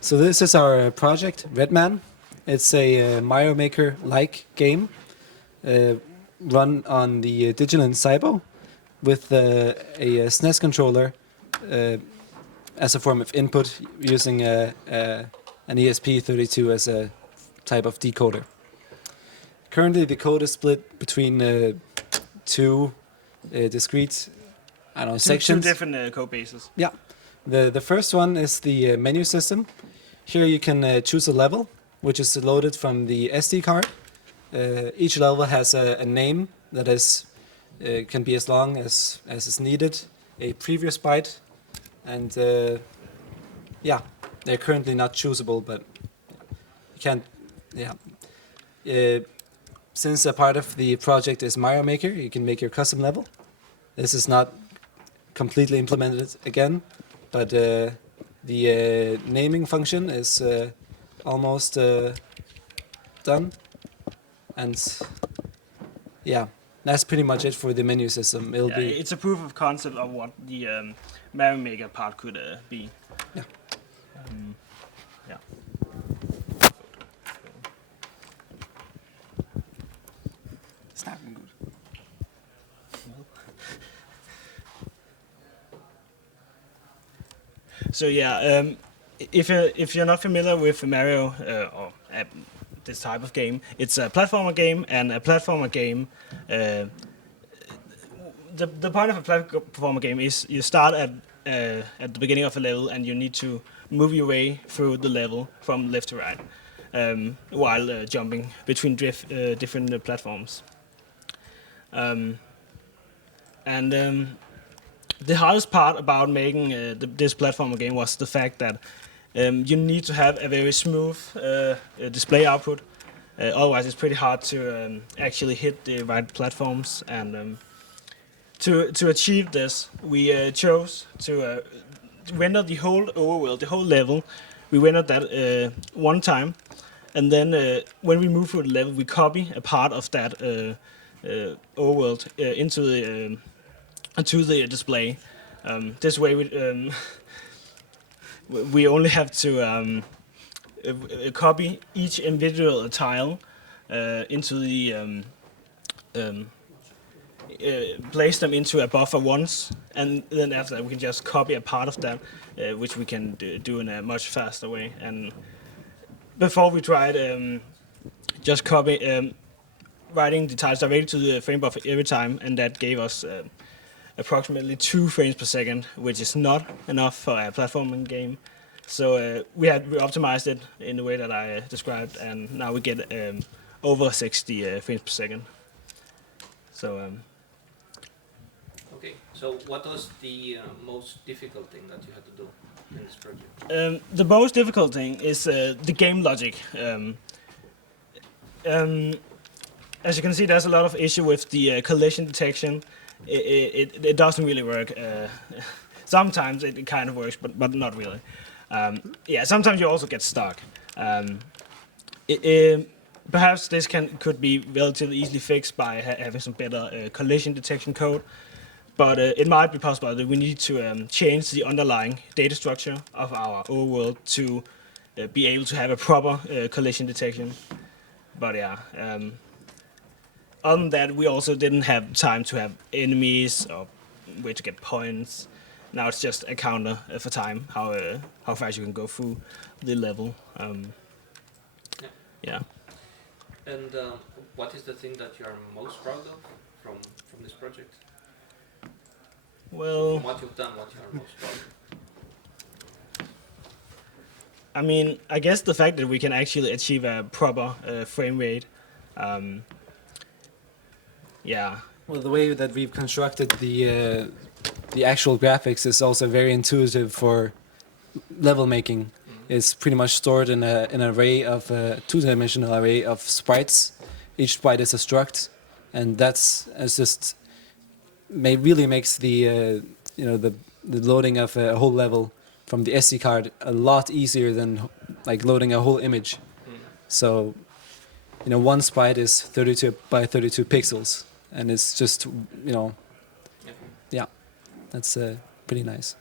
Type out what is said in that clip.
So this is our project, Redman. It's a Mario Maker-like game run on the Digital Cybo with a SNES controller as a form of input using an ESP32 as a type of decoder. Currently, the code is split between two discrete, sections. Two different code bases. Yeah. The first one is the menu system. Here you can choose a level, which is loaded from the SD card. Each level has a name that is can be as long as is needed, a previous byte, and yeah, they're currently not choosable, but you can't. Yeah. Since a part of the project is Mario Maker, you can make your custom level. This is not completely implemented again, but the naming function is almost done, and yeah, that's pretty much it for the menu system. It's a proof of concept of what the Mario Maker part could be. Yeah. Yeah. It's not good. So yeah, if you're not familiar with Mario or this type of game, it's a platformer game, and a platformer game. The point of a platformer game is you start at the beginning of a level, and you need to move your way through the level from left to right, while jumping between different platforms. The hardest part about making this platformer game was the fact that you need to have a very smooth display output. Otherwise, it's pretty hard to actually hit the right platforms. And to achieve this, we chose to render the whole overworld, the whole level. We rendered that one time, and then when we move through the level, we copy a part of that overworld into the display. This way, we only have to copy each individual tile into the place them into a buffer once, and then after that we can just copy a part of that, which we can do in a much faster way. And before we tried just copy writing the tiles directly to the frame buffer every time, and that gave us approximately 2 frames per second, which is not enough for a platforming game. So we optimized it in the way that I described, and now we get over 60 frames per second. So. Okay, so what was the most difficult thing that you had to do in this project? The most difficult thing is the game logic. As you can see, there's a lot of issue with the collision detection. It doesn't really work. Sometimes it kind of works, but not really. Sometimes you also get stuck. Perhaps this could be relatively easily fixed by having some better collision detection code, but it might be possible that we need to change the underlying data structure of our overworld to be able to have a proper collision detection. But other than that, we also didn't have time to have enemies or way to get points. Now it's just a counter for time, how fast you can go through the level. Yeah. And what is the thing that you are most proud of from this project? Well, from what you've done, what you are most proud of? I mean, I guess the fact that we can actually achieve a proper frame rate. Well, the way that we've constructed the actual graphics is also very intuitive for level making. It's pretty much stored in an array of two-dimensional array of sprites. Each sprite is a struct, and that's just really makes the the loading of a whole level from the SD card a lot easier than like loading a whole image. So, one sprite is 32 by 32 pixels, and it's just, yeah, that's pretty nice.